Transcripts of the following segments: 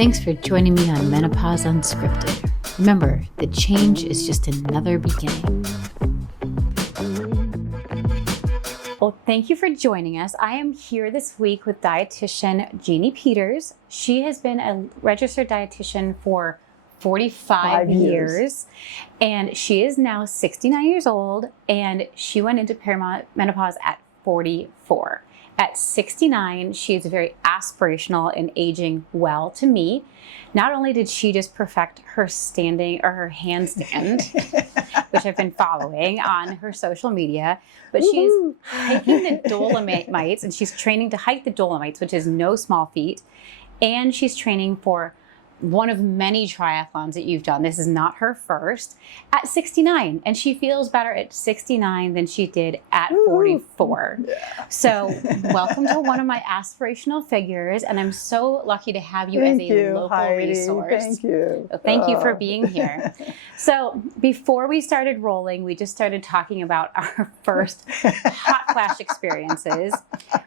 Thanks for joining me on Menopause Unscripted. Remember, the change is just another beginning. Well, thank you for joining us. I am here this week with dietitian Jeanne Peters. She has been a registered dietitian for 45 years, and she is now 69 years old, and she went into perimenopause at 44. At 69, she is very aspirational and aging well to me. Not only did she just perfect her standing or her handstand, which I've been following on her social media, but she's hiking the Dolomites, and she's training to hike the Dolomites, which is no small feat. And she's training for one of many triathlons that you've done. This is not her first, at 69. And she feels better at 69 than she did at 44. Yeah. So welcome to one of my aspirational figures. And I'm so lucky to have you as a local Heidi. resource. Thank you. So thank you for being here. So before we started rolling, we just started talking about our first hot flash experiences.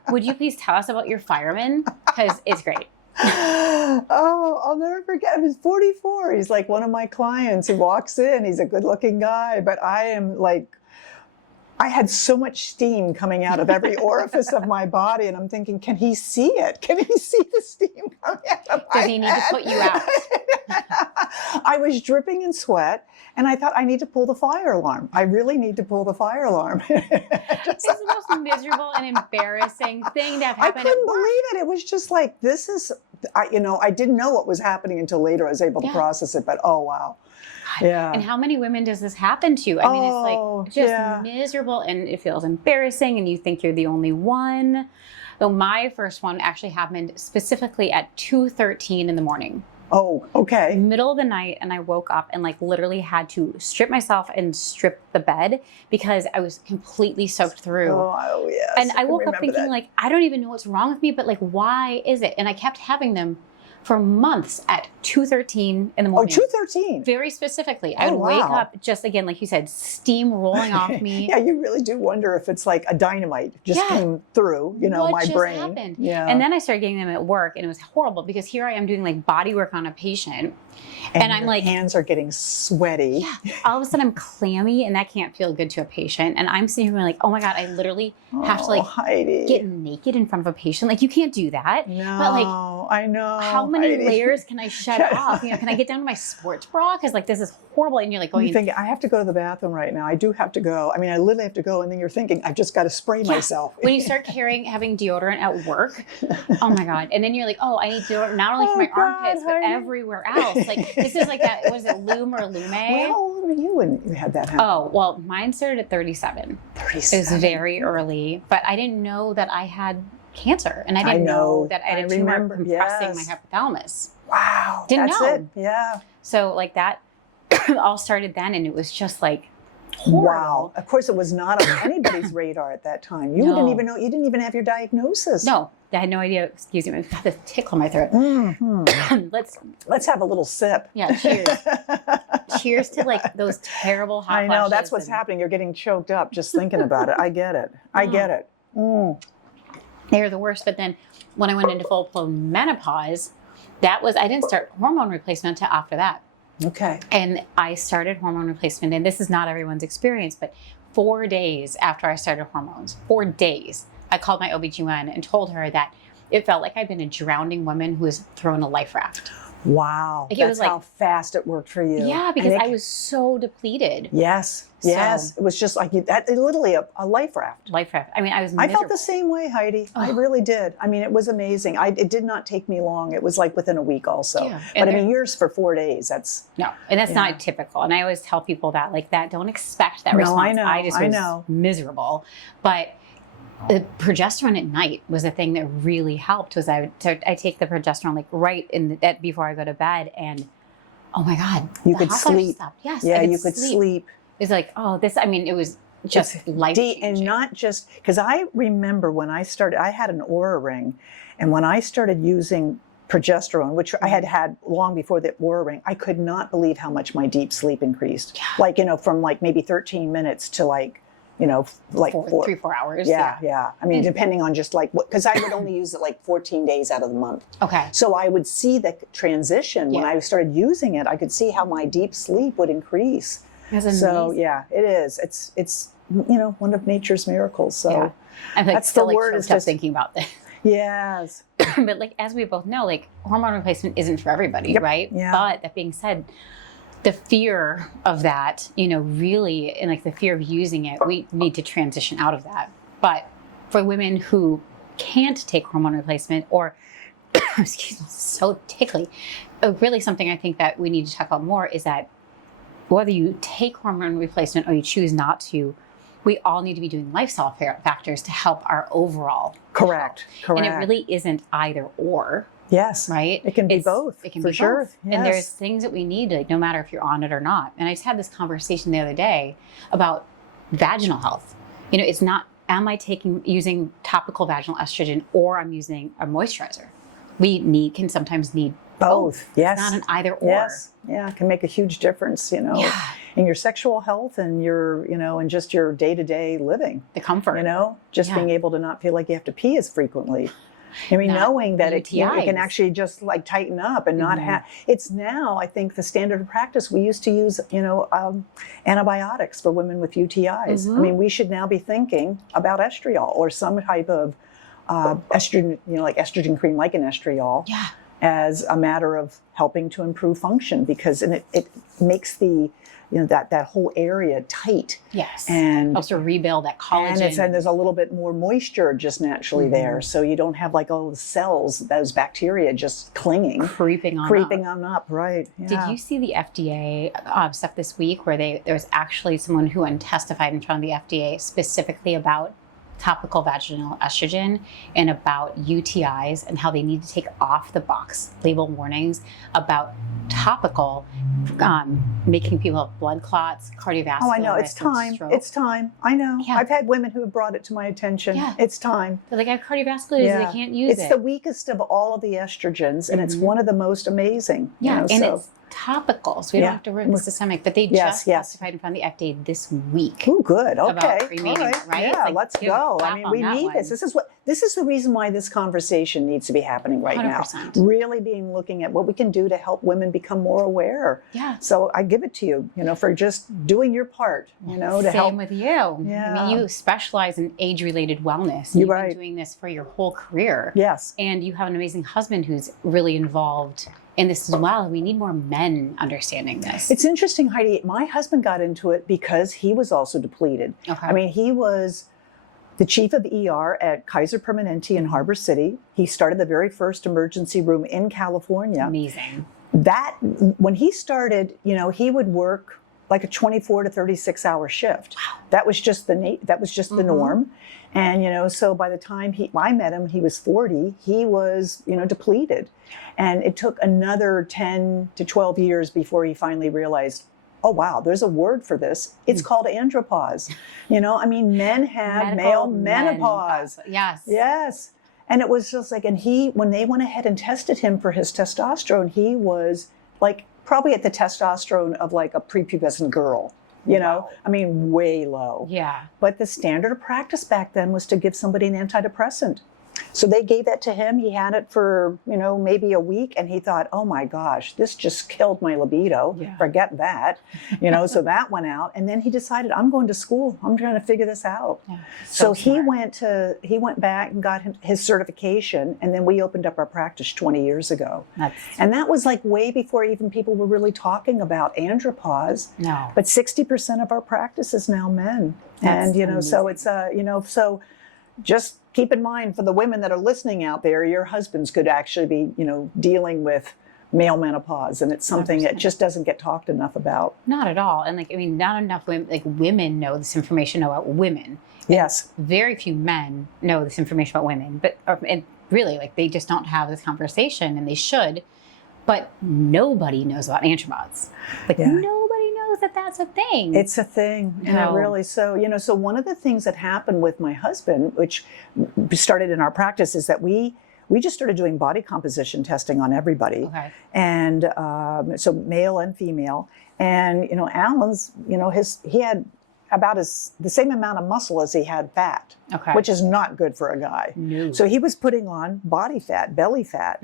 Would you please tell us about your fireman? Because it's great. Oh, I'll never forget. He was 44. He's like one of my clients. He walks in. He's a good-looking guy, but I am like, I had so much steam coming out of every orifice of my body, and I'm thinking, can he see it? Can he see the steam coming out of my Does he need to put you out? I was dripping in sweat, and I thought, I need to pull the fire alarm. I really need to pull the fire alarm. It's the most miserable and embarrassing thing to have I happen. couldn't believe it. It was just like, this is, I didn't know what was happening until later. I was able to process it, but oh, wow. Yeah. And how many women does this happen to? I mean, it's like just miserable, and it feels embarrassing, and you think you're the only one. So my first one actually happened specifically at 2:13 in the morning. Oh, okay. Middle of the night, and I woke up and like literally had to strip myself and strip the bed because I was completely soaked through. Oh yes. And I woke up thinking like, I don't even know what's wrong with me, but like, why is it? And I kept having them for months at 2:13 in the morning. Oh, 2:13. Very specifically. I would wake up just, again, like you said, steam rolling off me. Yeah, you really do wonder if it's like a dynamite just came through, my brain. What just happened? Yeah. And then I started getting them at work, and it was horrible because here I am doing like body work on a patient. And I'm like, hands are getting sweaty. Yeah. All of a sudden I'm clammy, and that can't feel good to a patient. And I'm sitting here like, oh my God, I literally have to like Heidi. get naked in front of a patient. Like, you can't do that. No, but like, I know. How many Heidi. layers can I shut off? Can I get down to my sports bra? Because like, this is horrible. And you're like, you think, I have to go to the bathroom right now. I do have to go. I mean, I literally have to go. And then you're thinking, I've just got to spray myself. When you start having deodorant at work, oh my God. And then you're like, oh, I need deodorant not only for my armpits, but everywhere else. Like, this is like that, was it Lume or Lume? Well, how old were you when you had that happen? Oh, well, mine started at 37. 37. It was very early, but I didn't know that I had cancer. And I didn't know that I had a tumor compressing my hypothalamus. Wow. Didn't know. It. Yeah. So like that all started then, and it was just like horrible. Wow. Of course, it was not on anybody's radar at that time. You didn't even know. You didn't even have your diagnosis. No, I had no idea. Excuse me, I've got this tickle in my throat. Mm-hmm. Let's have a little sip. Yeah, cheers. Cheers to like those terrible hot I know, flashes. that's what's happening. You're getting choked up just thinking about it. I get it. I get it. Mm. They're the worst. But then when I went into full-blown menopause, I didn't start hormone replacement until after that. Okay. And I started hormone replacement, and this is not everyone's experience, but 4 days after I started hormones, 4 days, I called my OB/GYN and told her that it felt like I'd been a drowning woman who was thrown a life raft. Wow. Like, that's how fast it worked for you. Yeah, because I was so depleted. Yes. Yes. It was just like literally a life raft. Life raft. I mean, I was miserable. I felt the same way, Heidi. I really did. I mean, it was amazing. It did not take me long. It was like within a week also. Yeah. But I mean, yours for 4 days, that's... No, and that's not typical. And I always tell people that, like, that don't expect that response. I know. I just was miserable. But the progesterone at night was the thing that really helped. Was I take the progesterone like right before I go to bed, and oh my God, you could sleep. Yes, yeah, you could sleep. It's like, oh, this. I mean, it was just life-changing. And not just because I remember when I started, I had an Aura ring, and when I started using progesterone, which I had long before the Aura ring, I could not believe how much my deep sleep increased. Yeah. Like, from like maybe 13 minutes to like like 3-4 hours. Yeah. I mean, depending on just like what, because I would only use it like 14 days out of the month. Okay. So I would see the transition when I started using it. I could see how my deep sleep would increase. That's amazing. So yeah, it is. It's one of nature's miracles. So I'm like, that's still the word. Is just thinking about this. Yes. But like, as we both know, like hormone replacement isn't for everybody, right? Yeah. But that being said, the fear of that, really, and like the fear of using it, we need to transition out of that. But for women who can't take hormone replacement or, excuse me, so tickly, really something I think that we need to talk about more is that whether you take hormone replacement or you choose not to, we all need to be doing lifestyle factors to help our overall Correct. health. And it really isn't either or. Yes. Right? It can be both. It can for be sure. both. Yes. And there's things that we need, like, no matter if you're on it or not. And I just had this conversation the other day about vaginal health. It's not, am I using topical vaginal estrogen or I'm using a moisturizer? We can sometimes need both. Yes. It's not an either or. Yes. Yeah. It can make a huge difference, in your sexual health and your, and just your day-to-day living. The comfort. Being able to not feel like you have to pee as frequently. I mean, knowing that it can actually just like tighten up and not have, it's now, I think, the standard of practice. We used to use, antibiotics for women with UTIs. I mean, we should now be thinking about estriol or some type of estrogen, like estrogen cream, like an estriol, as a matter of helping to improve function because it makes the, that whole area tight. Yes. And also rebuild that collagen. And there's a little bit more moisture just naturally there. So you don't have like all the cells, those bacteria just creeping on up. Right. Yeah. Did you see the FDA stuff this week where there was actually someone who testified in front of the FDA specifically about topical vaginal estrogen and about UTIs and how they need to take off the box label warnings about topical making people have blood clots, cardiovascular. Oh, I know. It's time. It's time. I know. Yeah. I've had women who have brought it to my attention. Yeah. It's time. They're like, I have cardiovascular disease. They can't use it. It's the weakest of all of the estrogens, and it's one of the most amazing. Yeah, it's topical, so we don't have to worry about systemic. But they just testified in front of the FDA this week. Oh, good. Okay. About remaining, right? Yeah, let's go. I mean, we need this. This is the reason why this conversation needs to be happening right 100%. Now. Really looking at what we can do to help women become more aware. Yeah. So I give it to you, for just doing your part, to help. Same with you. Yeah. I mean, you specialize in age-related wellness. You've been doing this for your whole career. Yes. And you have an amazing husband who's really involved in this as well. We need more men understanding this. It's interesting, Heidi. My husband got into it because he was also depleted. Okay. I mean, he was the chief of ER at Kaiser Permanente in Harbor City. He started the very first emergency room in California. Amazing. When he started, he would work like a 24 to 36 hour shift. Wow. That was just the norm. And, so by the time I met him, he was 40, he was, depleted. And it took another 10 to 12 years before he finally realized, oh, wow, there's a word for this. It's called andropause. Men have male menopause. Yes. Yes. And it was just like, when they went ahead and tested him for his testosterone, he was like probably at the testosterone of like a prepubescent girl. Wow. I mean, way low. Yeah. But the standard of practice back then was to give somebody an antidepressant. So they gave that to him. He had it for, maybe a week. And he thought, oh my gosh, this just killed my libido. Yeah. Forget that. So that went out. And then he decided, I'm going to school. I'm trying to figure this out. Yeah. So he went back and got his certification. And then we opened up our practice 20 years ago. And that was like way before even people were really talking about andropause. No. But 60% of our practice is now men. That's amazing. So it's, so just keep in mind for the women that are listening out there, your husbands could actually be, dealing with male menopause, and it's something 100%. That just doesn't get talked enough about. Not at all. And not enough women know this information about women. Yes. And very few men know this information about women, and really, they just don't have this conversation, and they should. But nobody knows about andropods. Nobody knows that that's a thing. It's a thing. And it really, so one of the things that happened with my husband, which started in our practice, is that we just started doing body composition testing on everybody. Okay. And so male and female. And, Alan's, he had about the same amount of muscle as he had fat, which is not good for a guy. No. So he was putting on body fat, belly fat.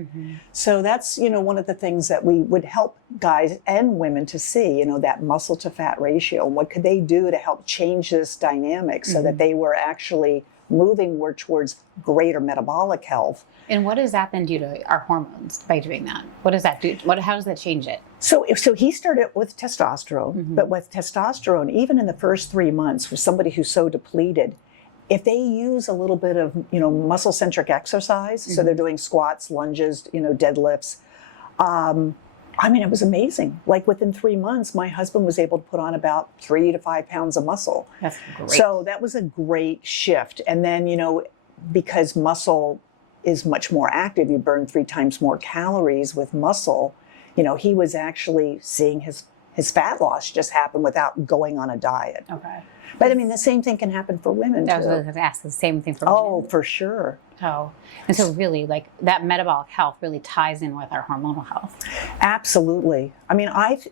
So that's, one of the things that we would help guys and women to see, that muscle to fat ratio. What could they do to help change this dynamic so that they were actually moving more towards greater metabolic health. And what does that then do to our hormones by doing that? What does that do? How does that change it? So he started with testosterone, but with testosterone, even in the first 3 months, for somebody who's so depleted, if they use a little bit of, muscle-centric exercise, so they're doing squats, lunges, deadlifts, it was amazing. Like within 3 months, my husband was able to put on about 3 to 5 pounds of muscle. That's great. So that was a great shift. And then, because muscle is much more active, you burn 3 times more calories with muscle. He was actually seeing his fat loss just happen without going on a diet. Okay. But the same thing can happen for women too. I was going to ask the same thing for women. Oh, for sure. Oh, and so really, like that metabolic health really ties in with our hormonal health. Absolutely.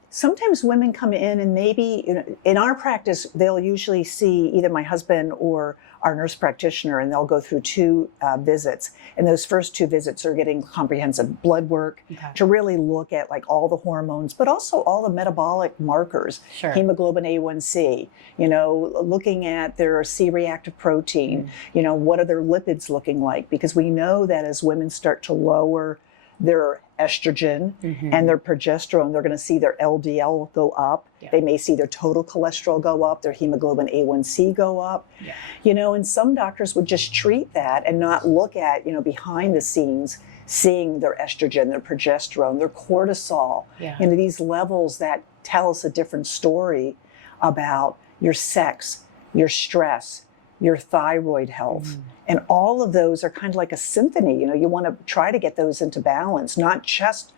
Sometimes women come in and maybe, in our practice, they'll usually see either my husband or our nurse practitioner, and they'll go through 2 visits. And those first 2 visits are getting comprehensive blood work to really look at like all the hormones, but also all the metabolic markers, hemoglobin A1C, looking at their C-reactive protein, what are their lipids looking like? Because we know that as women start to lower their estrogen and their progesterone, they're going to see their LDL go up. Yeah. They may see their total cholesterol go up, their hemoglobin A1C go up. Yeah. And some doctors would just treat that and not look at, behind the scenes, seeing their estrogen, their progesterone, their cortisol, these levels that tell us a different story about your sex, your stress, your thyroid health. And all of those are kind of like a symphony. You want to try to get those into balance, not just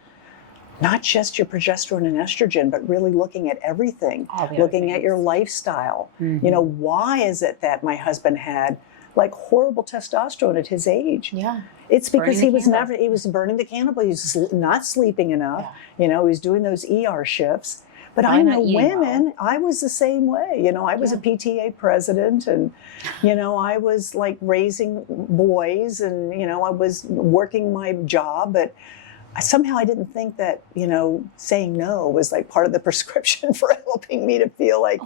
your progesterone and estrogen, but really looking at everything, looking at your lifestyle. Why is it that my husband had like horrible testosterone at his age? Yeah. It's because he was burning the candle. He was not sleeping enough. He was doing those ER shifts. But I know women, I was the same way. I was a PTA president and, I was like raising boys and, I was working my job, but somehow I didn't think that, saying no was like part of the prescription for helping me to feel like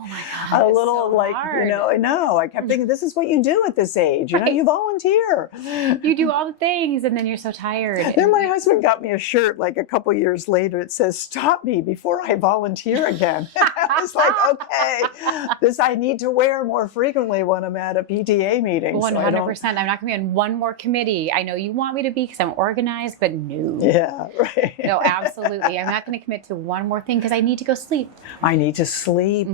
a little so like, hard. I know. I kept thinking, this is what you do at this age. You volunteer. You do all the things and then you're so tired. Then my husband got me a shirt like a couple years later. It says, "Stop me before I volunteer again." I was like, okay, this I need to wear more frequently when I'm at a PTA meeting. 100%. I'm not going to be on one more committee. I know you want me to be because I'm organized, but no. Yeah. Right. No, absolutely. I'm not going to commit to one more thing because I need to go sleep. I need to sleep.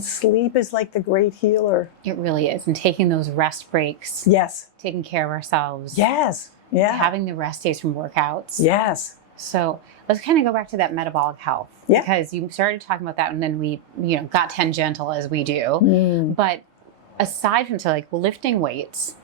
Sleep is like the great healer. It really is. And taking those rest breaks. Yes. Taking care of ourselves. Yes. Yeah. Having the rest days from workouts. Yes. So let's kind of go back to that metabolic health. Yeah. Because you started talking about that and then we, got tangential as we do. But aside from lifting weights,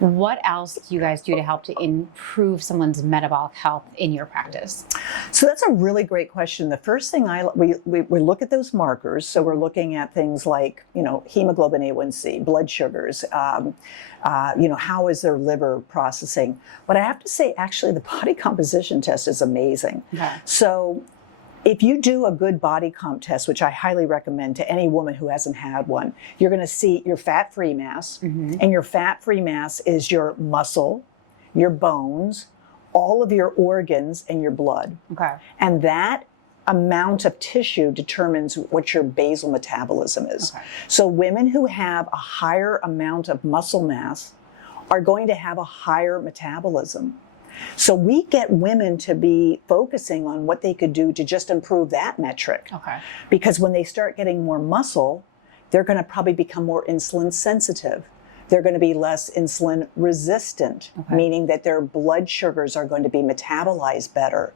what else do you guys do to help to improve someone's metabolic health in your practice? So that's a really great question. The first thing we look at those markers. So we're looking at things like, hemoglobin A1C, blood sugars, how is their liver processing? But I have to say, actually, the body composition test is amazing. Okay. So if you do a good body comp test, which I highly recommend to any woman who hasn't had one, you're going to see your fat-free mass. And your fat-free mass is your muscle, your bones, all of your organs, and your blood. Okay. And that amount of tissue determines what your basal metabolism is. Okay. So women who have a higher amount of muscle mass are going to have a higher metabolism. So we get women to be focusing on what they could do to just improve that metric. Okay. Because when they start getting more muscle, they're going to probably become more insulin sensitive. They're going to be less insulin resistant, meaning that their blood sugars are going to be metabolized better.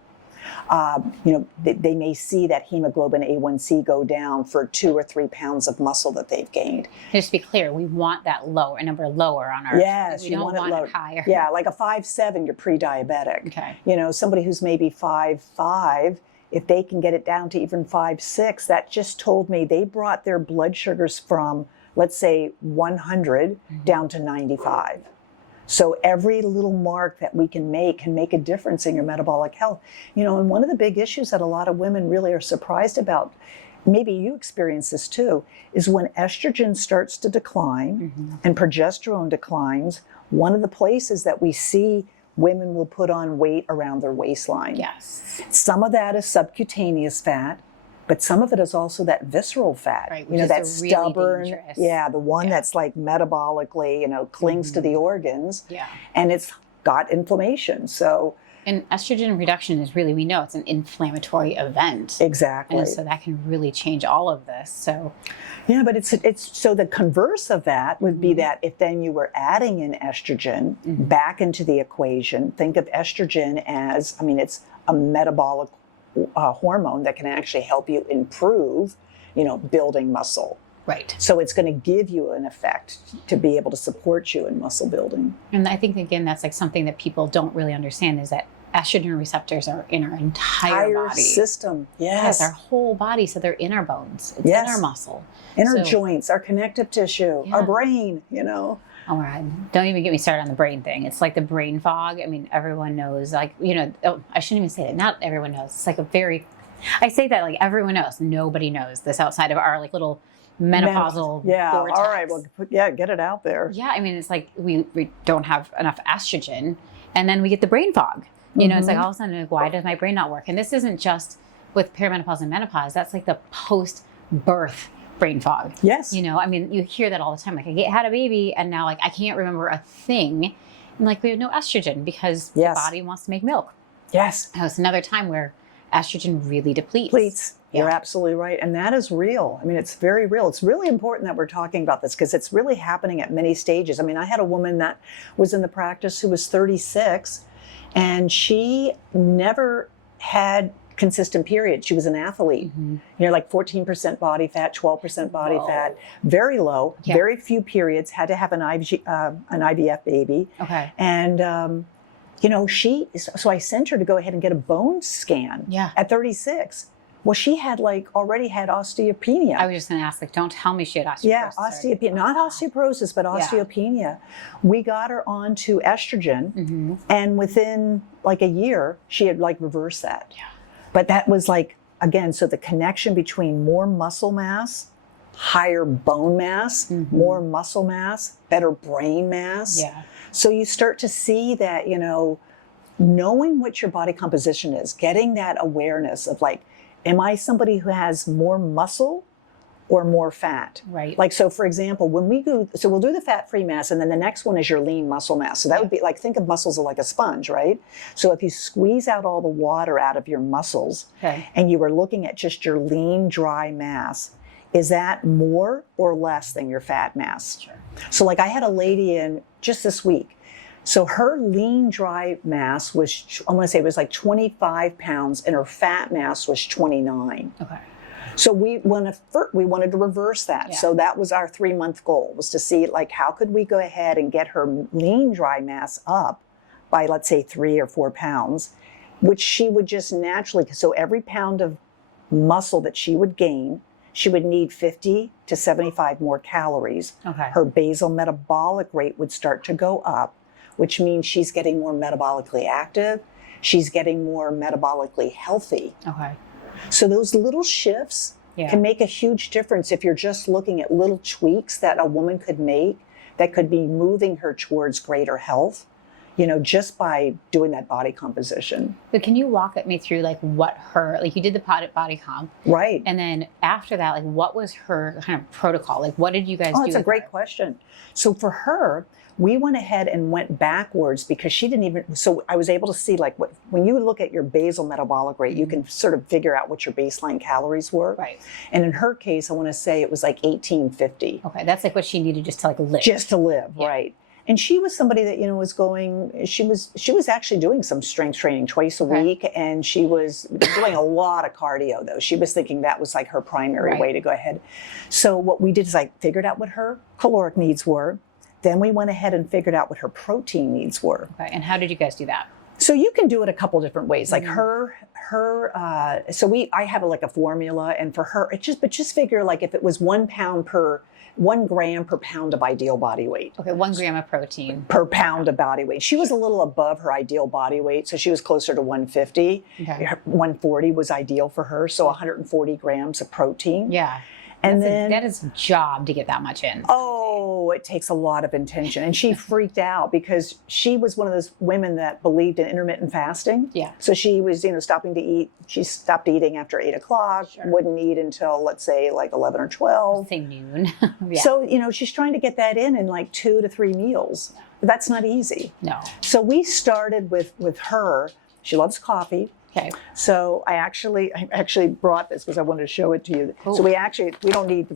They may see that hemoglobin A1C go down for 2 or 3 pounds of muscle that they've gained. Just to be clear, we want that number lower on our. Yes, we don't want it higher. Yeah, like a 5'7", you're pre-diabetic. Okay. Somebody who's maybe 5'5", if they can get it down to even 5, 6, that just told me they brought their blood sugars from, let's say, 100 down to 95. So every little mark that we can make a difference in your metabolic health. You know, and one of the big issues that a lot of women really are surprised about, maybe you experience this too, is when estrogen starts to decline and progesterone declines, one of the places that we see women will put on weight around their waistline. Yes. Some of that is subcutaneous fat, but some of it is also that visceral fat. Right, you know, that really stubborn, dangerous. the one that's like metabolically, you know, clings to the organs. Yeah. And it's got inflammation. So And estrogen reduction is really, we know it's an inflammatory event. exactly. And so that can really change all of this. So Yeah, but it's so the converse of that would be that if then you were adding in estrogen back into the equation, think of estrogen as, I mean, it's a metabolic hormone that can actually help you improve, you know, building muscle. right. So it's going to give you an effect to be able to support you in muscle building. And I think, again, that's like something that people don't really understand is that estrogen receptors are in our entire body. System. Yes, Yes. our whole body. So they're in our bones. It's Yes. in our muscle. In our So- joints, our connective tissue, our Yeah. brain, you know. Oh my God. Don't even get me started on the brain thing. It's like the brain fog. I mean, everyone knows, like, you know, I shouldn't even say that. Not everyone knows. It's like I say that like everyone knows. Nobody knows this outside of our like little menopausal vortex. All right. Well, get it out there. Yeah, I mean, it's like we don't have enough estrogen, and then we get the brain fog. You know, it's like all of a sudden, like, why does my brain not work? And this isn't just with perimenopause and menopause. That's like the post-birth brain fog. Yes. You know, I mean, you hear that all the time. Like, I had a baby, and now like I can't remember a thing, and like we have no estrogen because the body wants to make milk. Yes. Now, it's another time where estrogen really depletes. You're absolutely right. And that is real. I mean, it's very real. It's really important that we're talking about this because it's really happening at many stages. I mean, I had a woman that was in the practice who was 36 and she never had consistent periods. She was an athlete, you know, like 14% body fat, 12% body fat, very low, very few periods, had to have an IVF baby. Okay. And, you know, so I sent her to go ahead and get a bone scan at 36. Well, she had already had osteopenia. I was just going to ask, like, don't tell me she had osteoporosis. Yeah, osteopenia, not osteoporosis, but osteopenia. We got her onto estrogen, and within like a year, she had reversed that. Yeah. But that was again, so the connection between more muscle mass, higher bone mass, more muscle mass, better brain mass. Yeah. So you start to see that, you know, knowing what your body composition is, getting that awareness of am I somebody who has more muscle or more fat? Right. So for example, when we'll do the fat-free mass, and then the next one is your lean muscle mass. So that would be think of muscles like a sponge, right? So if you squeeze out all the water out of your muscles and you were looking at just your lean, dry mass, is that more or less than your fat mass? Sure. So I had a lady in just this week. So her lean, dry mass was, I want to say it was 25 pounds, and her fat mass was 29. Okay. So we wanted to reverse that. Yeah. So that was our 3-month goal, was to see how could we go ahead and get her lean, dry mass up by, let's say, 3 or 4 pounds, which she would just naturally, so every pound of muscle that she would gain, she would need 50 to 75 more calories. Okay. Her basal metabolic rate would start to go up, which means she's getting more metabolically active. She's getting more metabolically healthy. Okay. So those little shifts can make a huge difference if you're just looking at little tweaks that a woman could make that could be moving her towards greater health, you know, just by doing that body composition. But can you walk me through what her, you did the body comp. Right. And then after that, what was her kind of protocol? What did you guys do? Oh, it's a great question. So for her, we went ahead and went backwards because she didn't even, so I was able to see when you look at your basal metabolic rate, you can sort of figure out what your baseline calories were. Right. And in her case, I want to say it was 1850. Okay. That's what she needed just to live. Just to live, right. And she was somebody that, you know, she was actually doing some strength training twice a week, and she was doing a lot of cardio though. She was thinking that was her primary way to go ahead. So what we did is I figured out what her caloric needs were. Then we went ahead and figured out what her protein needs were. Okay. And how did you guys do that? So you can do it a couple different ways. Like I have like a formula, and for her, but just figure like if it was 1 gram per pound of ideal body weight. Okay, 1 gram of protein Per pound of body weight. She was a little above her ideal body weight, so she was closer to 150. Okay. 140 was ideal for her, so 140 grams of protein. Yeah. And that is a job to get that much in. Oh, it takes a lot of intention. And she freaked out because she was one of those women that believed in intermittent fasting. Yeah. So she was, stopping to eat. She stopped eating after 8 o'clock, wouldn't eat until, let's say, like 11 or 12. Say noon. Yeah. So, she's trying to get that in like 2 to 3 meals. That's not easy. No. So we started with her. She loves coffee. Okay. So I actually brought this because I wanted to show it to you. Ooh. So we don't need,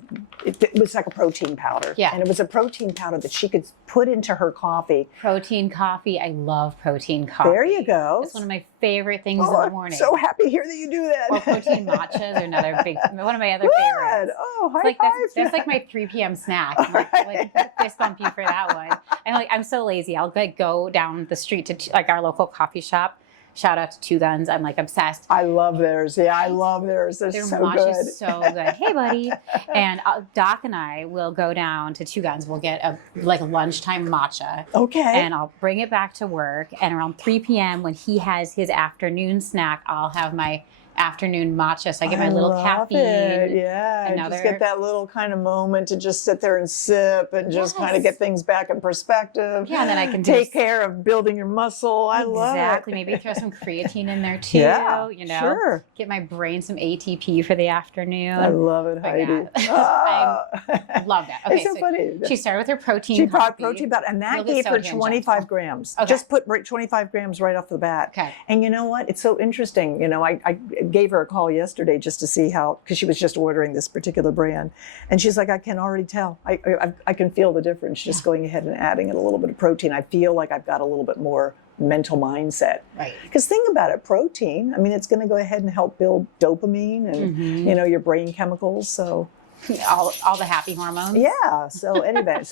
it was like a protein powder. Yeah. And it was a protein powder that she could put into her coffee. Protein coffee. I love protein coffee. There you go. It's one of my favorite things in the morning. I'm so happy to hear that you do that. Or protein matchas are another one of my other Good. favorites. Oh, high Like five. that's like my 3 p.m. snack. I'm like fist bump you for that one. And I'm so lazy. I'll go down the street to like our local coffee shop. Shout out to Two Guns. I'm like obsessed. I love theirs. Yeah, I love theirs. They're so matcha good. is so good. Hey, buddy. And Doc and I will go down to Two Guns. We'll get a lunchtime matcha. Okay. And I'll bring it back to work. And around 3 p.m. when he has his afternoon snack, I'll have my afternoon matcha. So I get my little caffeine. Yeah. And just get that little kind of moment to just sit there and sip and just kind of get things back in perspective. Yeah, and then I can take care of building your muscle. I love it. Exactly. Maybe throw some creatine in there too. Yeah, Sure. Get my brain some ATP for the afternoon. I love it, Heidi. I love that. Okay, it's so funny. She started with her protein. She brought protein powder, and that gave her 25 grams. Okay. Just put 25 grams right off the bat. Okay. And you know what? It's so interesting. I gave her a call yesterday just to see how, because she was just ordering this particular brand, and she's like, I can already tell. I can feel the difference just going ahead and adding in a little bit of protein. I feel like I've got a little bit more mental mindset. Right. Because think about it, protein, it's going to go ahead and help build dopamine and, your brain chemicals. So all the happy hormones. Yeah. So anyway,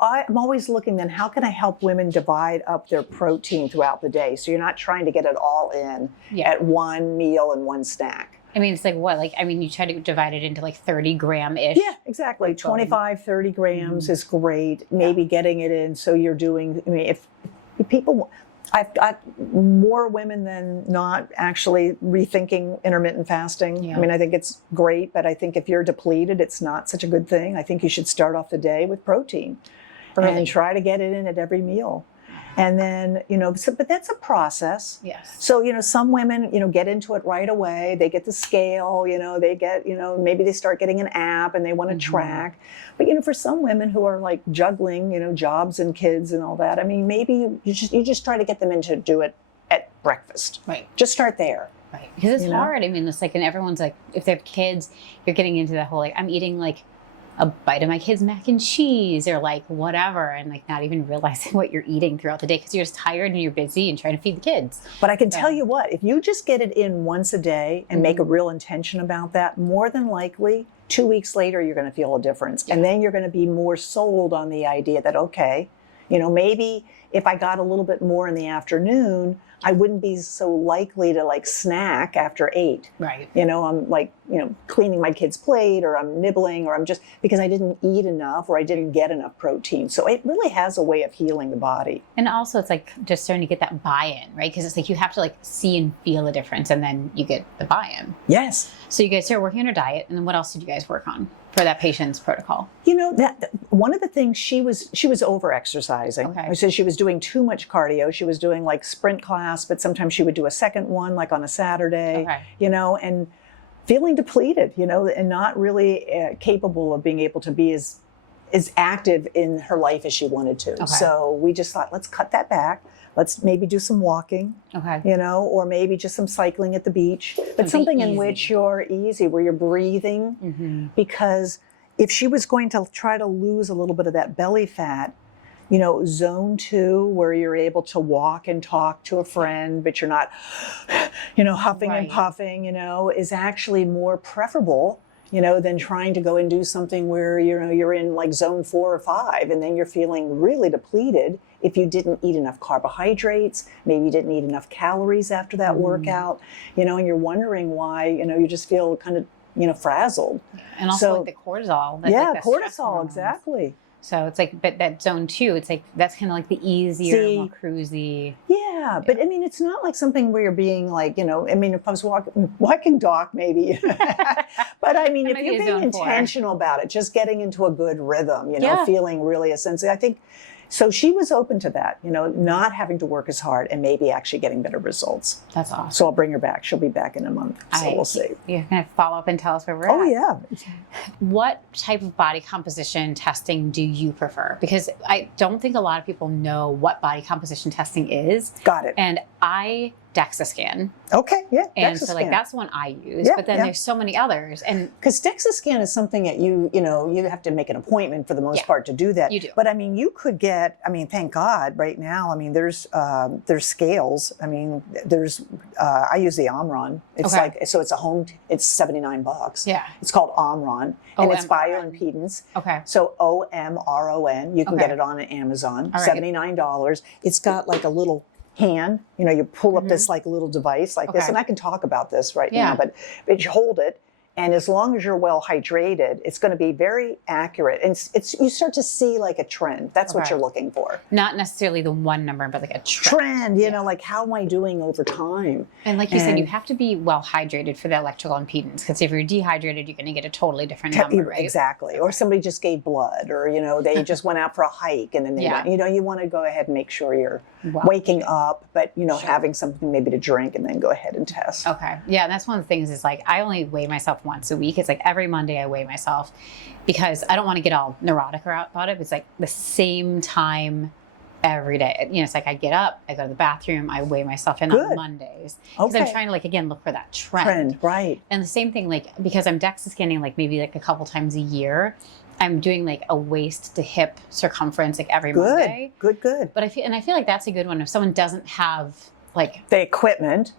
I'm always looking then, how can I help women divide up their protein throughout the day? So you're not trying to get it all in at one meal and one snack. It's like what? You try to divide it into 30 gram-ish. Yeah, exactly. 25, 30 grams is great. Maybe getting it in. So you're doing, if people, I've got more women than not actually rethinking intermittent fasting. Yeah. I think it's great, but I think if you're depleted, it's not such a good thing. I think you should start off the day with protein and try to get it in at every meal. And then, but that's a process. Yes. So, some women, get into it right away. They get the scale, they get, maybe they start getting an app and they want to track. But, for some women who are juggling, jobs and kids and all that, maybe you just try to get them into do it at breakfast. Right. Just start there. Right. Because it's hard. It's and everyone's if they have kids, you're getting into that whole, I'm eating a bite of my kid's mac and cheese or whatever, and not even realizing what you're eating throughout the day because you're just tired and you're busy and trying to feed the kids. But I can tell you what, if you just get it in once a day and make a real intention about that, more than likely 2 weeks later you're going to feel a difference. Yeah. And then you're going to be more sold on the idea that, okay, maybe if I got a little bit more in the afternoon, I wouldn't be so likely to snack after 8. Right. I'm cleaning my kid's plate, or I'm nibbling, or I'm just, because I didn't eat enough or I didn't get enough protein. So it really has a way of healing the body. And also it's just starting to get that buy-in, right? Because it's you have to see and feel a difference, and then you get the buy-in. Yes. So you guys started working on your diet, and then what else did you guys work on for that patient's protocol? That one of the things, she was over exercising. Okay. So she was doing too much cardio. She was doing sprint class, but sometimes she would do a second one on a Saturday. Okay. And feeling depleted, and not really capable of being able to be as active in her life as she wanted to. Okay. So we just thought, let's cut that back. Let's maybe do some walking, okay, or maybe just some cycling at the beach, but something in which you're easy, where you're breathing, because if she was going to try to lose a little bit of that belly fat, zone 2, where you're able to walk and talk to a friend, but you're not, huffing and puffing, is actually more preferable, than trying to go and do something where, you're in zone 4 or 5, and then you're feeling really depleted, if you didn't eat enough carbohydrates, maybe you didn't eat enough calories after that workout, you know, and you're wondering why, you know, you just feel kind of, you know, frazzled. And also like the cortisol. Cortisol, exactly. So it's like, but that zone 2, it's like, that's kind of like the easier, more cruisy. Yeah, but I mean, it's not like something where you're being like, you know, I mean, if I was walking dog, maybe. But I mean, if you're being intentional about it, just getting into a good rhythm, you know, feeling really a sense, I think, so she was open to that, you know, not having to work as hard and maybe actually getting better results. That's awesome. So I'll bring her back. She'll be back in a month. So we'll see. You're going to follow up and tell us where we're at. Oh, yeah. What type of body composition testing do you prefer? Because I don't think a lot of people know what body composition testing is. Got it. And I DEXA scan. Okay, yeah. And so like that's one I use, but then there's so many others. And because DEXA scan is something that you know, you have to make an appointment for the most part to do that. You do. But I mean, you could get, I mean, thank God right now, I mean, there's scales. I mean, there's, I use the Omron. It's like, so it's it's $79. Yeah. It's called Omron and it's bioimpedance. Okay. So OMRON, you can get it on Amazon, $79. It's got like a little hand, you know, you pull up this like little device like this, and I can talk about this right now, but you hold it, and as long as you're well hydrated, it's going to be very accurate, and it's you start to see like a trend. That's what you're looking for. Not necessarily the one number, but like a trend. You know, like how am I doing over time? And like you said, you have to be well hydrated for the electrical impedance, because if you're dehydrated, you're going to get a totally different number, right? Exactly. Or somebody just gave blood, or you know, they just went out for a hike, and then they went, you know, you want to go ahead and make sure you're waking up, but you know, having something maybe to drink, and then go ahead and test. Okay. Yeah, and that's one of the things is like I only weigh myself once a week. It's like every Monday I weigh myself because I don't want to get all neurotic about it. It's like the same time every day. You know, it's like I get up, I go to the bathroom, I weigh myself in on Mondays. Because I'm trying to like, again, look for that trend. Right. And the same thing, like, because I'm DEXA scanning like maybe like a couple times a year, I'm doing like a waist to hip circumference like every Monday. Good. But I feel like that's a good one if someone doesn't have like the equipment,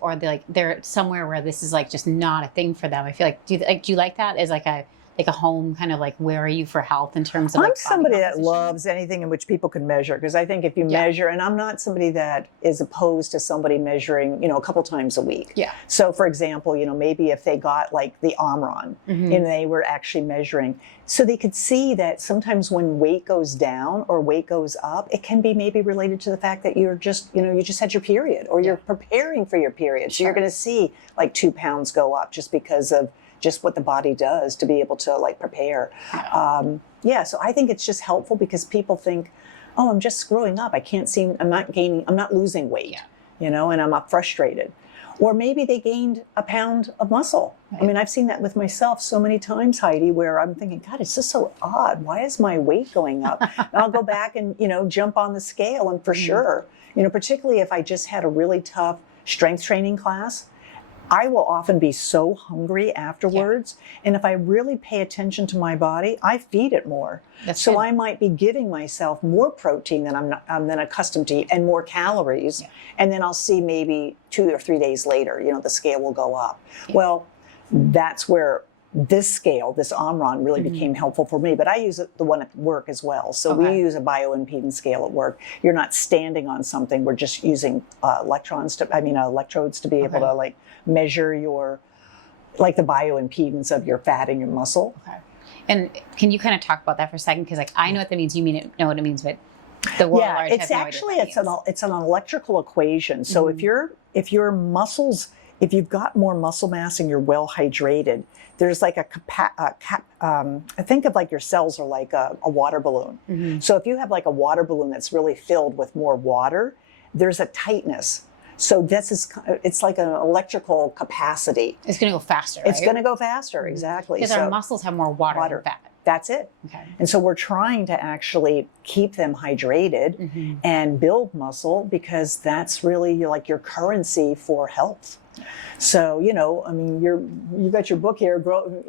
or they're somewhere where this is like just not a thing for them. I feel like do you like that as like a home kind of like, where are you for health in terms of like, I'm somebody that loves anything in which people can measure, because I think if you measure, and I'm not somebody that is opposed to somebody measuring, you know, a couple times a week. Yeah. So for example, you know, maybe if they got like the Omron and they were actually measuring, so they could see that sometimes when weight goes down or weight goes up, it can be maybe related to the fact that you're just, you know, you just had your period, or you're preparing for your period. So you're going to see like 2 pounds go up just because of just what the body does to be able to like prepare. So I think it's just helpful because people think, oh, I'm just screwing up. I'm not losing weight, you know, and I'm not frustrated. Or maybe they gained a pound of muscle. I mean, I've seen that with myself so many times, Heidi, where I'm thinking, God, it's just so odd. Why is my weight going up? And I'll go back and, you know, jump on the scale, and for sure, you know, particularly if I just had a really tough strength training class, I will often be so hungry afterwards. And if I really pay attention to my body, I feed it more. So I might be giving myself more protein than I'm then accustomed to eat, and more calories. And then I'll see maybe 2 or 3 days later, you know, the scale will go up. Well, that's where this scale, this Omron, really became helpful for me. But I use the one at work as well. So we use a bioimpedance scale at work. You're not standing on something. We're just using electrodes to be able to like measure your, like the bioimpedance of your fat and your muscle. Okay. And can you kind of talk about that for a second? Because like I know what that means. You know what it means, but the world large it's actually it's an electrical equation. So if your muscles, if you've got more muscle mass and you're well hydrated, there's like I think of like your cells are like a water balloon. So if you have like a water balloon that's really filled with more water, there's a tightness. So it's like an electrical capacity. It's going to go faster, right? It's going to go faster, exactly. Because our muscles have more water than fat. That's it. Okay. And so we're trying to actually keep them hydrated and build muscle, because that's really like your currency for health. So, you know, I mean, you got your book here,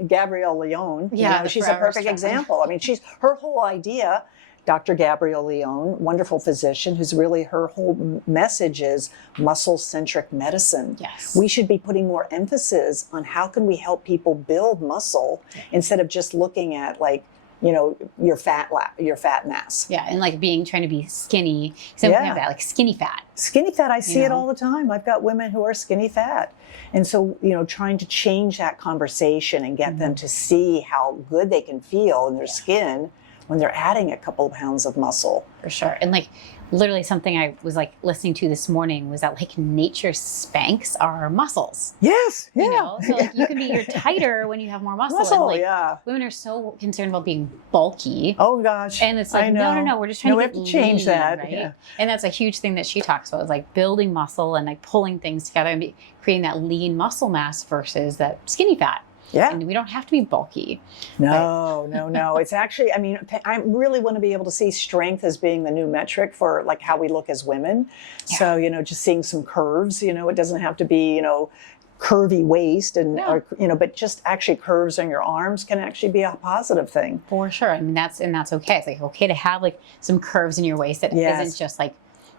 Gabrielle Leone. Yeah, you know, she's a perfect example. I mean, her whole idea, Dr. Gabrielle Leone, wonderful physician, who's really, her whole message is muscle-centric medicine. Yes. We should be putting more emphasis on how can we help people build muscle instead of just looking at like, your fat mass. Yeah, and like trying to be skinny. So we have that, like skinny fat. Skinny fat, I see it all the time. I've got women who are skinny fat. And so, trying to change that conversation and get them to see how good they can feel in their skin when they're adding a couple of pounds of muscle. For sure. And like literally something I was like listening to this morning was that like nature spanks our muscles. Yes. Yeah. You know, so like you're tighter when you have more muscle. And like women are so concerned about being bulky. Oh gosh. And it's like, no, we're just trying to get we have to change lean, that. Right? Yeah. And that's a huge thing that she talks about, is like building muscle and like pulling things together and creating that lean muscle mass versus that skinny fat. Yeah. And we don't have to be bulky. No. It's actually, I really want to be able to see strength as being the new metric for like how we look as women. Yeah. So, just seeing some curves, it doesn't have to be, curvy waist but just actually curves on your arms can actually be a positive thing. For sure. I mean, that's okay. It's like okay to have like some curves in your waist that isn't just like,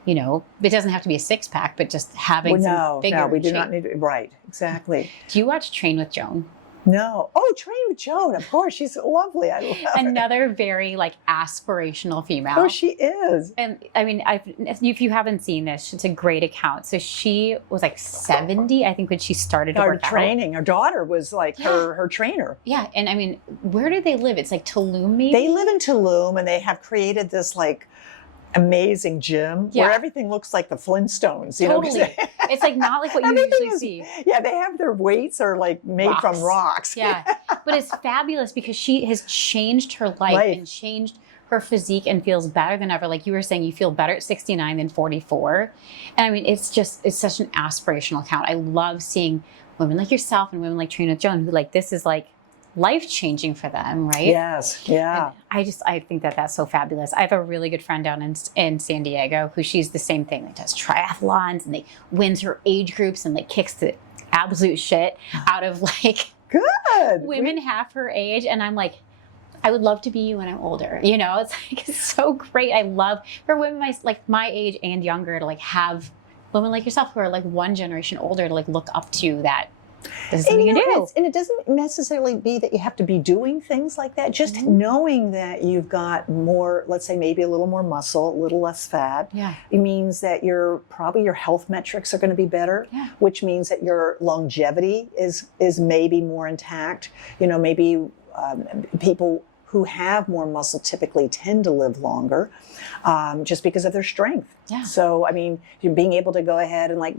it doesn't have to be a six pack, but just having some figure. No, we do not need to. Right. Exactly. Do you watch Train with Joan? No. Oh, Train with Joan. Of course. She's lovely. I love her. Another very like aspirational female. Oh, she is. And I mean, if you haven't seen this, it's a great account. So she was like 70, I think, when she started to work training. Her daughter was like her trainer. Yeah. And I mean, where do they live? It's like Tulum, maybe? They live in Tulum, and they have created this like amazing gym where everything looks like the Flintstones. Totally. It's like not like what you usually see. Yeah, they have their weights are like made from rocks. Yeah. But it's fabulous because she has changed her life and changed her physique and feels better than ever. Like you were saying, you feel better at 69 than 44. And I mean, it's such an aspirational account. I love seeing women like yourself and women like Train with Joan who like, this is like life-changing for them, right? Yes, yeah. And I think that's so fabulous. I have a really good friend down in San Diego who she's the same thing. Like does triathlons and like wins her age groups and like kicks the absolute shit out of like women half her age. And I'm like, I would love to be you when I'm older. It's like it's so great. I love for women my age and younger to like have women like yourself who are like one generation older to like look up to that. This is something you do. And it doesn't necessarily be that you have to be doing things like that. Just knowing that you've got more, let's say maybe a little more muscle, a little less fat. Yeah. It means that your health metrics are going to be better, which means that your longevity is maybe more intact. Maybe people who have more muscle typically tend to live longer just because of their strength. Yeah. So, I mean, you're being able to go ahead and like,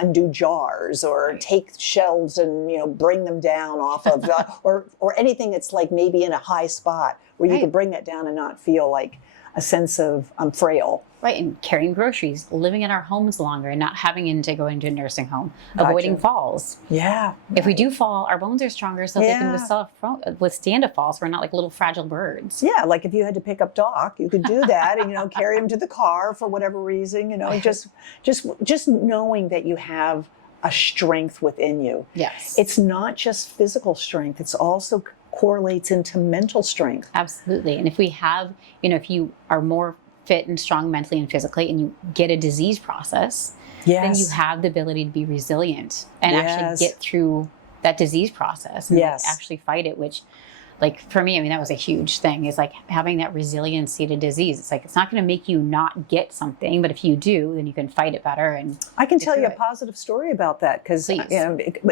undo jars or take shelves and, bring them down off of, or anything that's like maybe in a high spot where you can bring that down and not feel like a sense of frail. Right, and carrying groceries, living in our homes longer and not having to go into a nursing home, avoiding falls. Yeah. If we do fall, our bones are stronger so they can withstand a fall, so we're not like little fragile birds. Yeah, like if you had to pick up Doc, you could do that and, carry him to the car for whatever reason, just knowing that you have a strength within you. Yes. It's not just physical strength, it's also correlates into mental strength. Absolutely. And if we have, if you are more fit and strong mentally and physically and you get a disease process, then you have the ability to be resilient and actually get through that disease process and actually fight it, which like for me, I mean, that was a huge thing is like having that resiliency to disease. It's like, it's not going to make you not get something, but if you do, then you can fight it better. And I can tell you a positive story about that because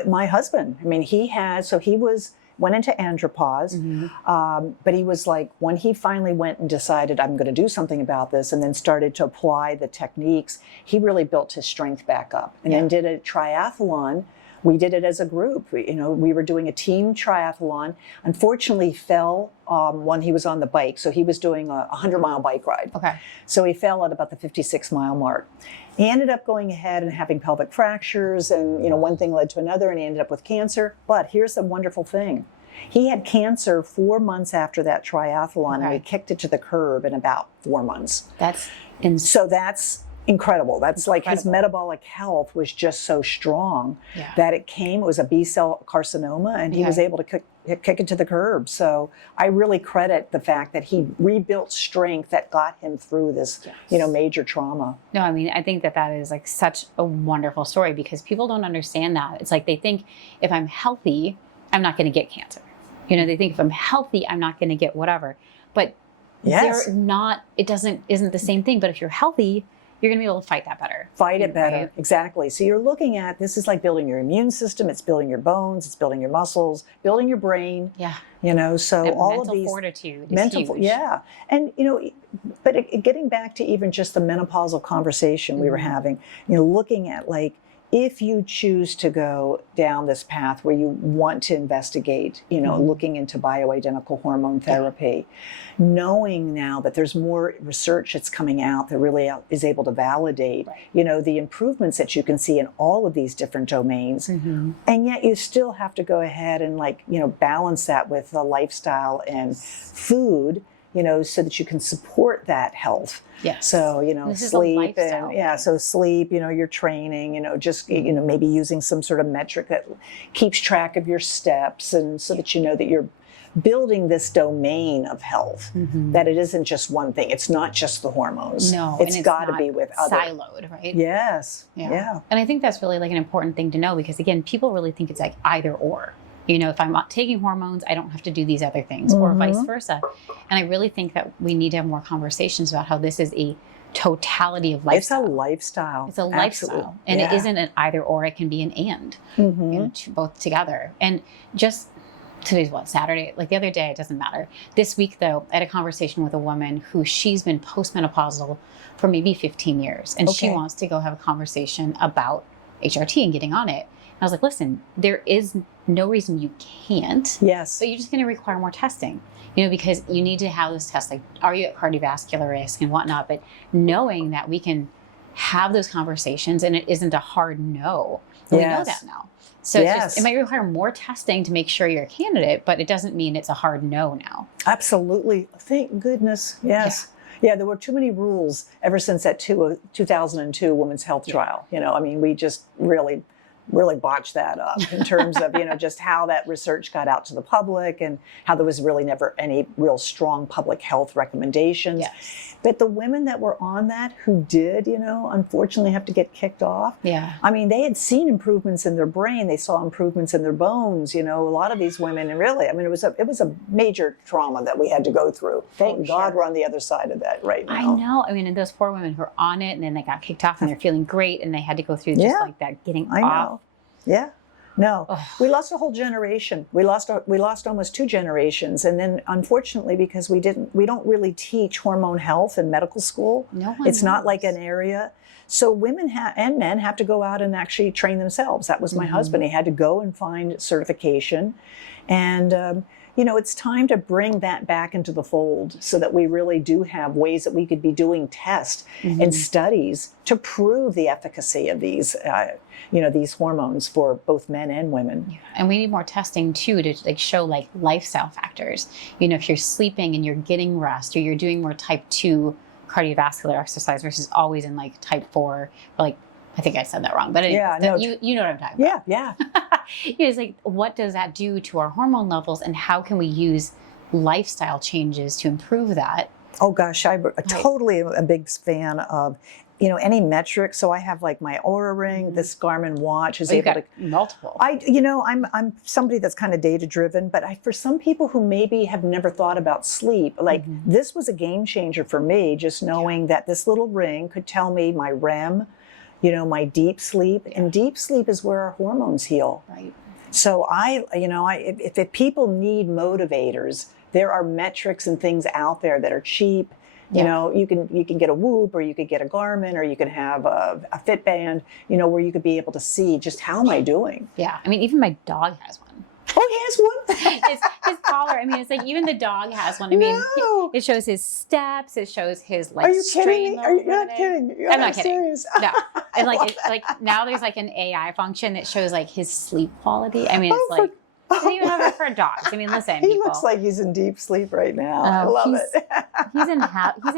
my husband, I mean, went into andropause, but he was like, when he finally went and decided I'm going to do something about this and then started to apply the techniques, he really built his strength back up and then did a triathlon. We did it as a group. We were doing a team triathlon. Unfortunately, he fell when he was on the bike. So he was doing a 100-mile bike ride. Okay. So he fell at about the 56-mile mark. He ended up going ahead and having pelvic fractures, and one thing led to another, and he ended up with cancer. But here's the wonderful thing. He had cancer 4 months after that triathlon, and he kicked it to the curb in about 4 months. That's So that's incredible. That's like his metabolic health was just so strong that it was a B-cell carcinoma, and he was able to kick it to the curb. So I really credit the fact that he rebuilt strength that got him through this, major trauma. No, I mean, I think that is like such a wonderful story because people don't understand that. It's like they think if I'm healthy, I'm not going to get cancer. You know, they think if I'm healthy, I'm not going to get whatever. But Yes. they're not, isn't the same thing. But if you're healthy, you're going to be able to fight that better. Fight it better. Right? Exactly. So you're looking at, this is like building your immune system. It's building your bones. It's building your muscles, building your brain. Yeah. You know, so And all of mental these fortitude is mental, huge. yeah. And, you know, but getting back to even just the menopausal conversation we were having, you know, looking at like, if you choose to go down this path where you want to investigate, you know, looking into bioidentical hormone therapy, knowing now that there's more research that's coming out that really is able to validate, you know, the improvements that you can see in all of these different domains. And yet you still have to go ahead and like, you know, balance that with the lifestyle and food, you know, so that you can support that health. Yes. So, you know, This is a sleep lifestyle and so sleep, you know, your training, you know, just, you know, maybe using some sort of metric that keeps track of your steps and so that you know that you're building this domain of health, that it isn't just one thing. It's not just the hormones. No, it's and got to not be with other. siloed, right? Yes. Yeah. And I think that's really like an important thing to know because again, people really think it's like either or. You know, if I'm not taking hormones, I don't have to do these other things or vice versa. And I really think that we need to have more conversations about how this is a totality of lifestyle. It's a lifestyle. It's a lifestyle. Absolutely. And Yeah. it isn't an either or, it can be an and, you know, both together. And just today's what, Saturday? Like the other day, it doesn't matter. This week though, I had a conversation with a woman who she's been postmenopausal for maybe 15 years. And she wants to go have a conversation about HRT and getting on it. I was like, listen, there is no reason you can't. Yes. But you're just going to require more testing, you know, because you need to have those tests like, are you at cardiovascular risk and whatnot? But knowing that we can have those conversations and it isn't a hard no. We know that now. So it's just, it might require more testing to make sure you're a candidate, but it doesn't mean it's a hard no now. Absolutely. Thank goodness. Yes. Yeah, there were too many rules ever since that 2002 women's health trial. You know, I mean, we just really botched that up in terms of, you know, just how that research got out to the public and how there was really never any real strong public health recommendations. Yes. But the women that were on that who did, you know, unfortunately have to get kicked off. Yeah. I mean, they had seen improvements in their brain. They saw improvements in their bones. You know, a lot of these women, and really, I mean, it was a major trauma that we had to go through. Thank God we're on the other side of that right now. I know. I mean, and those poor women who are on it and then they got kicked off and they're feeling great and they had to go through just like that getting off. Yeah. No, we lost a whole generation. We lost almost 2 generations. And then unfortunately, because we don't really teach hormone health in medical school. No one It's not knows. like an area. So women and men have to go out and actually train themselves. That was my husband. He had to go and find certification. And, you know, it's time to bring that back into the fold so that we really do have ways that we could be doing tests and studies to prove the efficacy of these, you know, these hormones for both men and women. Yeah. And we need more testing too to like show like lifestyle factors. You know, if you're sleeping and you're getting rest or you're doing more type 2 cardiovascular exercise versus always in like type 4, or like, I think I said that wrong, but anyway, you know what I'm talking about. Yeah. It's like, what does that do to our hormone levels and how can we use lifestyle changes to improve that? Oh gosh, I'm totally a big fan of, you know, any metric. So I have like my Oura ring, this Garmin watch is able to multiple. I'm somebody that's kind of data driven, but for some people who maybe have never thought about sleep, like this was a game changer for me, just knowing that this little ring could tell me my REM, you know, my deep sleep, and deep sleep is where our hormones heal. Right. So if people need motivators, there are metrics and things out there that are cheap. You know, you can get a Whoop, or you could get a Garmin, or you can have a Fitband, you know, where you could be able to see just how am I doing. Yeah. I mean, even my dog has one. Oh, he has one? It's his collar. I mean, it's like even the dog has one. I mean, it shows his steps. It shows his like. Are you strain kidding me? Are you not kidding? I'm not kidding. Serious. No, and like now there's like an AI function that shows like his sleep quality. I mean, it's like they don't even have it for dogs. I mean, listen, he people. looks like he's in deep sleep right now. I love it. He's in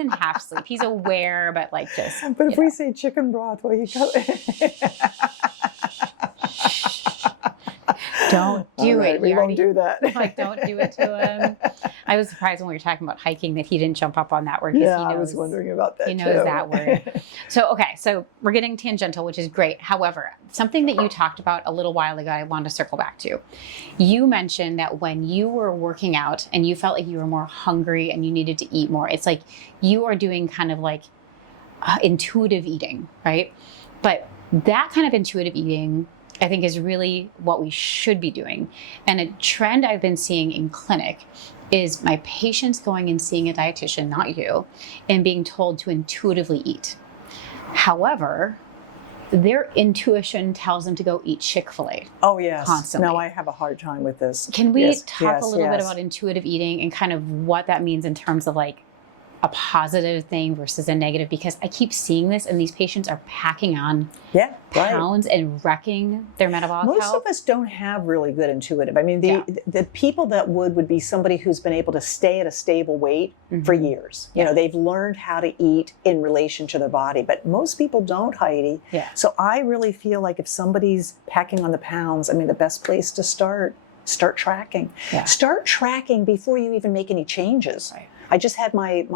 half sleep. He's aware, but like just. But if we say chicken broth, well, he Don't do do it. We You won't do that. Like, don't do it to him. I was surprised when we were talking about hiking that he didn't jump up on that word. Yeah, he knows, I was wondering about that. He knows too. that word. So we're getting tangential, which is great. However, something that you talked about a little while ago, I wanted to circle back to. You mentioned that when you were working out and you felt like you were more hungry and you needed to eat more, it's like you are doing kind of like intuitive eating, right? But that kind of intuitive eating, I think, is really what we should be doing. And a trend I've been seeing in clinic is my patients going and seeing a dietitian, not you, and being told to intuitively eat. However, their intuition tells them to go eat Chick-fil-A. Oh, yes. Constantly. No, I have a hard time with this. Can we Yes, talk a little bit yes. about intuitive eating and kind of what that means in terms of like a positive thing versus a negative? Because I keep seeing this and these patients are packing on pounds and wrecking their metabolic Most health. of us don't have really good intuitive. I mean, the people that would be somebody who's been able to stay at a stable weight for years. You know, they've learned how to eat in relation to their body, but most people don't, Heidi. Yeah. So I really feel like if somebody's packing on the pounds, I mean, the best place to start tracking. Yeah. Start tracking before you even make any changes. Right. I just had my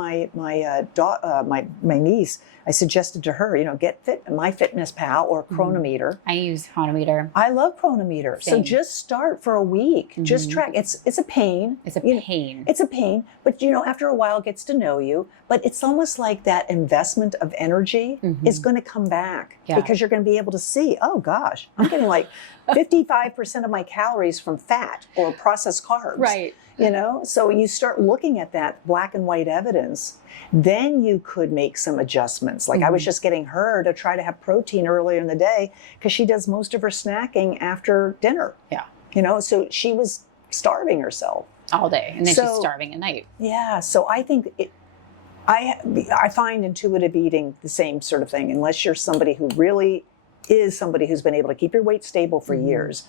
niece. I suggested to her, get MyFitnessPal or Chronometer. I use Chronometer. I love Chronometer. Same. So just start for a week. Just track. It's a pain. It's a pain. It's a pain. But after a while, it gets to know you. But it's almost like that investment of energy is going to come back because you're going to be able to see. Oh gosh, I'm getting like 55% of my calories from fat or processed carbs. Right. So you start looking at that black and white evidence, then you could make some adjustments. Like I was just getting her to try to have protein earlier in the day because she does most of her snacking after dinner. Yeah. So she was starving herself all day, and then she's starving at night. Yeah. So I think I find intuitive eating the same sort of thing, unless you're somebody who really is somebody who's been able to keep your weight stable for years.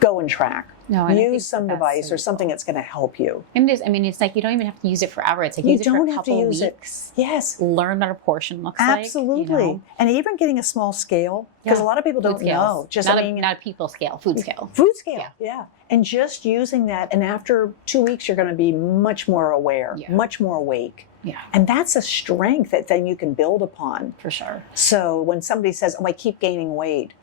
Go and track. No, use some device or something that's going to help you. And it's like you don't even have to use it forever. It's like use it for a couple weeks. Yes. Learn what a portion looks Absolutely. like. And even getting a small scale, because a lot of people don't know. Just not a people scale, food scale. Food scale, yeah. And just using that, and after 2 weeks, you're going to be much more aware, much more awake. Yeah. And that's a strength that then you can build upon. For sure. So when somebody says, I keep gaining weight,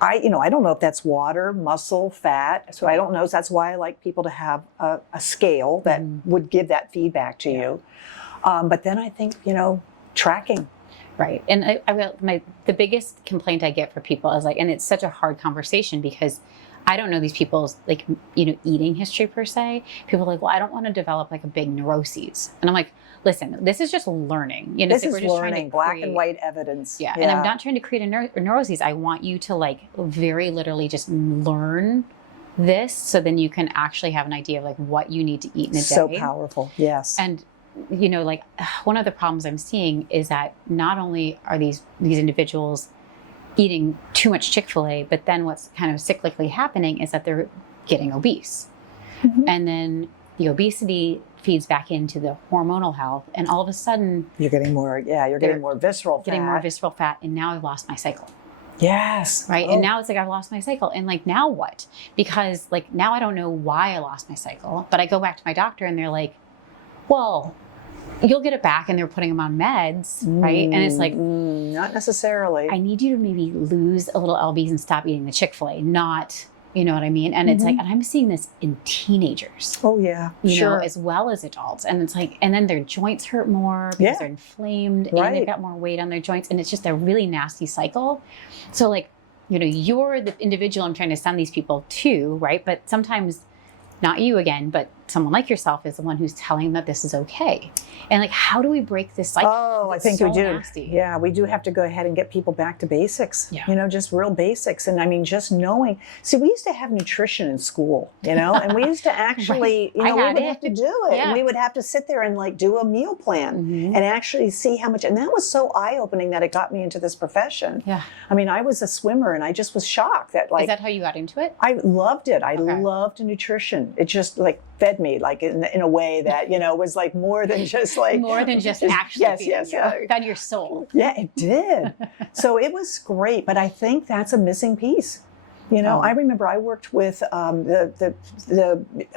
I don't know if that's water, muscle, fat. So I don't know. So that's why I like people to have a scale that would give that feedback to you. But then I think, tracking. Right. And the biggest complaint I get for people is and it's such a hard conversation because I don't know these people's eating history per se. People are like, well, I don't want to develop a big neuroses. And I'm like, listen, this is just learning. This is learning, black and white evidence. Yeah. And I'm not trying to create a neuroses. I want you to very literally just learn this so then you can actually have an idea of what you need to eat in a day. So powerful. Yes. And one of the problems I'm seeing is that not only are these individuals eating too much Chick-fil-A, but then what's kind of cyclically happening is that they're getting obese. And then the obesity feeds back into the hormonal health, and all of a sudden you're getting more visceral fat. Getting more visceral fat, and now I've lost my cycle. Yes. Right. And now it's I've lost my cycle. And now what? Because now I don't know why I lost my cycle, but I go back to my doctor and they're like, well, you'll get it back, and they're putting them on meds, right? And it's not necessarily. I need you to maybe lose a little lbs and stop eating the Chick-fil-A, not, you know what I mean? And it's and I'm seeing this in teenagers. Oh yeah, you know, as well as adults. And it's and then their joints hurt more because they're inflamed and they've got more weight on their joints, and it's just a really nasty cycle. So you're the individual I'm trying to send these people to, right? But sometimes not you again, but someone like yourself is the one who's telling them that this is okay. And how do we break this cycle? Oh, I think we do. Nasty. Yeah, we do have to go ahead and get people back to basics. Yeah. Just real basics. And just knowing. See, we used to have nutrition in school, and we used to actually, we would have to do it. Yeah. And we would have to sit there and do a meal plan and actually see how much. And that was so eye-opening that it got me into this profession. Yeah. I was a swimmer, and I just was shocked that Is that how you got into it? I loved it. I loved nutrition. It just fed me in a way that was more than just more than just actually fed your soul. Yeah, it did. So it was great, but I think that's a missing piece. You know, I remember I worked with when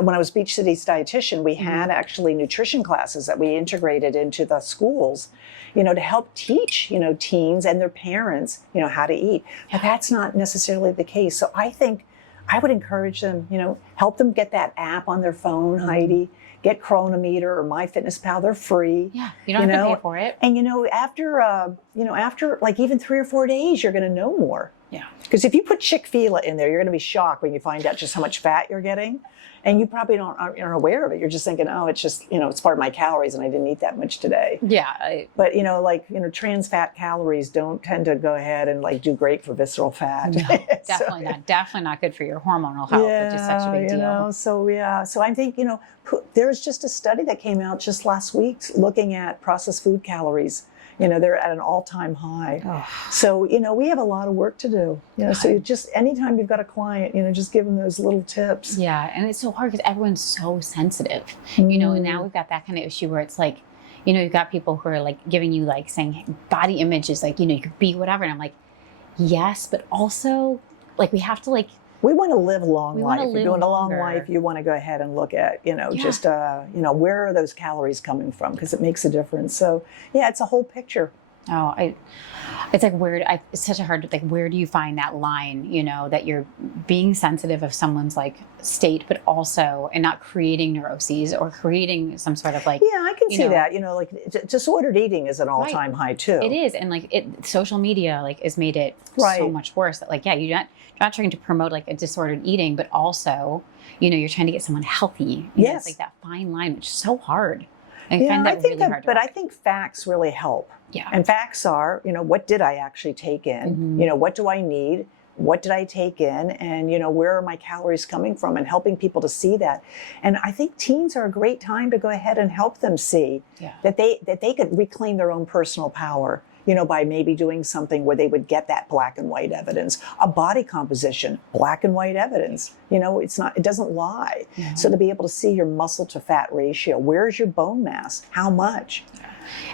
I was Beach City's dietitian, we had actually nutrition classes that we integrated into the schools, you know, to help teach, you know, teens and their parents, you know, how to eat. But that's not necessarily the case. So I think I would encourage them, you know, help them get that app on their phone, Heidi. Get Chronometer or MyFitnessPal. They're free. Yeah, you don't have to pay for it. And you know, after like even 3 or 4 days, you're going to know more. Yeah. Because if you put Chick-fil-A in there, you're going to be shocked when you find out just how much fat you're getting, and you probably aren't aware of it. You're just thinking, oh, it's just, you know, it's part of my calories, and I didn't eat that much today. Yeah. But you know, like, you know, trans fat calories don't tend to go ahead and like do great for visceral fat. No, definitely not. Definitely not good for your hormonal health, which is such a big deal. You know, so yeah. So I think, you know, there was just a study that came out just last week looking at processed food calories. You know, they're at an all-time high. Oh. So, you know, we have a lot of work to do. You know, so you just, anytime you've got a client, you know, just give them those little tips. Yeah, and it's so hard because everyone's so sensitive. You know, and now we've got that kind of issue where it's like, you know, you've got people who are like giving you like saying body image is like, you know, you could be whatever. And I'm like, yes, but also like we have to like, we want to live a long life. If you're doing a long longer. life, you want to go ahead and look at, you know, just, you know, where are those calories coming from? Because it makes a difference. So, yeah, it's a whole picture. Oh, it's like it's such a hard, like, where do you find that line, you know, that you're being sensitive of someone's like state, but also, and not creating neuroses or creating some sort of like. Yeah, I can see that, you know, like disordered eating is an all-time high too. It is. And like social media like has made it so much worse that like, yeah, you're not trying to promote like a disordered eating, but also, you know, you're trying to get someone healthy. You know, it's like that fine line, which is so hard. I find that really hard to but I think facts really help. Yeah. And facts are, you know, what did I actually take in? You know, what do I need? What did I take in? And, you know, where are my calories coming from? And helping people to see that. And I think teens are a great time to go ahead and help them see that they could reclaim their own personal power, you know, by maybe doing something where they would get that black and white evidence, a body composition, black and white evidence. You know, it doesn't lie. So to be able to see your muscle to fat ratio, where's your bone mass? How much?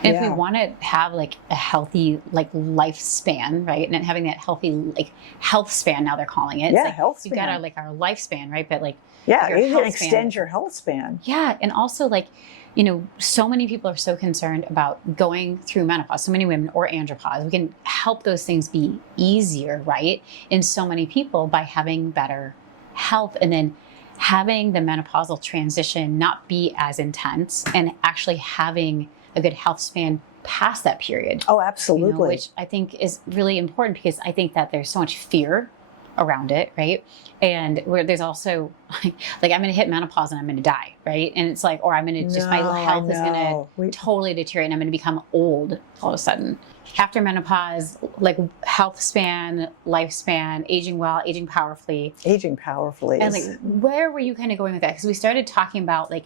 And if we want to have like a healthy like lifespan, right? And having that healthy like health span, now they're calling it. Yeah, like, health span. You've got our like our lifespan, right? But like you can extend your health span. Yeah, and also like, you know, so many people are so concerned about going through menopause, so many women, or andropause. We can help those things be easier, right? In so many people by having better health, and then having the menopausal transition not be as intense, and actually having a good health span past that period. Oh, absolutely. You know, which I think is really important, because I think that there's so much fear around it, right? And where there's also like I'm going to hit menopause and I'm going to die, right? And it's like, or I'm going to just, my health is going to totally deteriorate and I'm going to become old all of a sudden. After menopause, like health span, lifespan, aging well, aging powerfully. Aging powerfully. And like, where were you kind of going with that? Because we started talking about like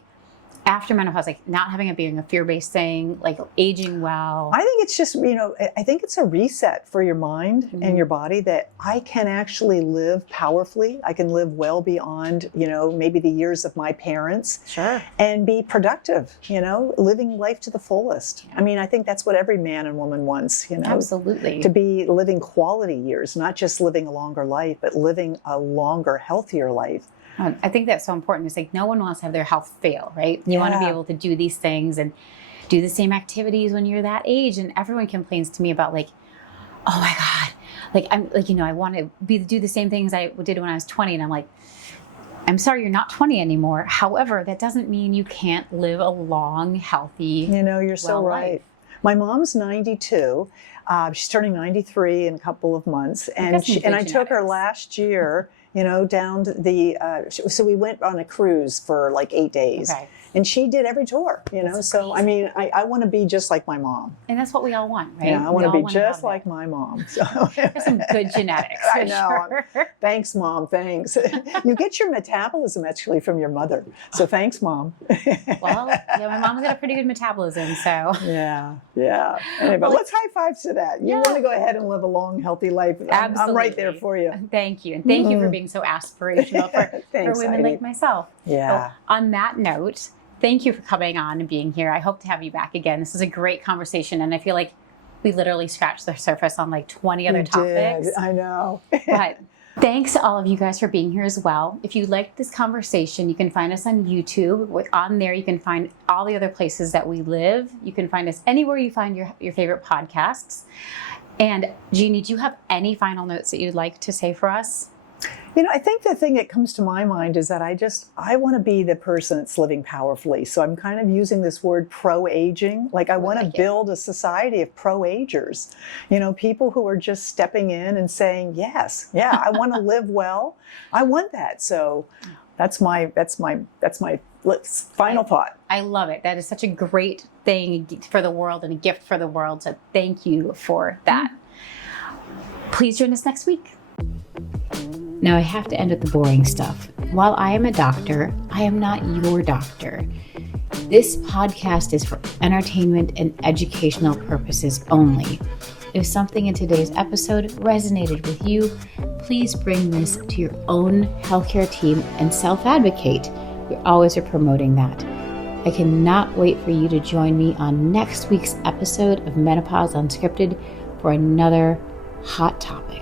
after menopause, like not having it being a fear-based thing, like aging well. I think it's just, you know, I think it's a reset for your mind and your body, that I can actually live powerfully. I can live well beyond, you know, maybe the years of my parents. Sure. And be productive, you know, living life to the fullest. I mean, I think that's what every man and woman wants, you know. Absolutely. To be living quality years, not just living a longer life, but living a longer, healthier life. I think that's so important. It's like no one wants to have their health fail, right? You want to be able to do these things and do the same activities when you're that age. And everyone complains to me about like, oh my God, like I'm like, you know, I want to do the same things I did when I was 20. And I'm like, I'm sorry, you're not 20 anymore. However, that doesn't mean you can't live a long, healthy, you know, you're so right. life. My mom's 92. She's turning 93 in a couple of months. And I took her last year, you know, down to the, so we went on a cruise for like 8 days. Okay. And she did every tour, you know. That's so, amazing. I mean, I want to be just like my mom. And that's what we all want, right? Yeah, I want to be just like my mom. So. There's some good genetics. I know. Sure. Thanks, Mom. Thanks. You get your metabolism actually from your mother. So thanks, Mom. Well, yeah, my mom's got a pretty good metabolism, so. Yeah. Anyway, but let's high five to that. You want to go ahead and live a long, healthy life. I'm right there for you. Thank you. And thank you for being so aspirational for women Heidi. like myself. Yeah. So, on that note, thank you for coming on and being here. I hope to have you back again. This is a great conversation, and I feel like we literally scratched the surface on like 20 other topics. I know. But Thanks to all of you guys for being here as well. If you liked this conversation, you can find us on YouTube. On there, you can find all the other places that we live. You can find us anywhere you find your favorite podcasts. And Jeannie, do you have any final notes that you'd like to say for us? I think the thing that comes to my mind is that I want to be the person that's living powerfully. So I'm kind of using this word pro-aging. Like I want to build a society of pro-agers. People who are just stepping in and saying, yes, yeah, I want to live well. I want that. So that's my final thought. I love it. That is such a great thing for the world and a gift for the world. So thank you for that. Please join us next week. Now I have to end with the boring stuff. While I am a doctor, I am not your doctor. This podcast is for entertainment and educational purposes only. If something in today's episode resonated with you, please bring this to your own healthcare team and self-advocate. We always are promoting that. I cannot wait for you to join me on next week's episode of Menopause Unscripted for another hot topic.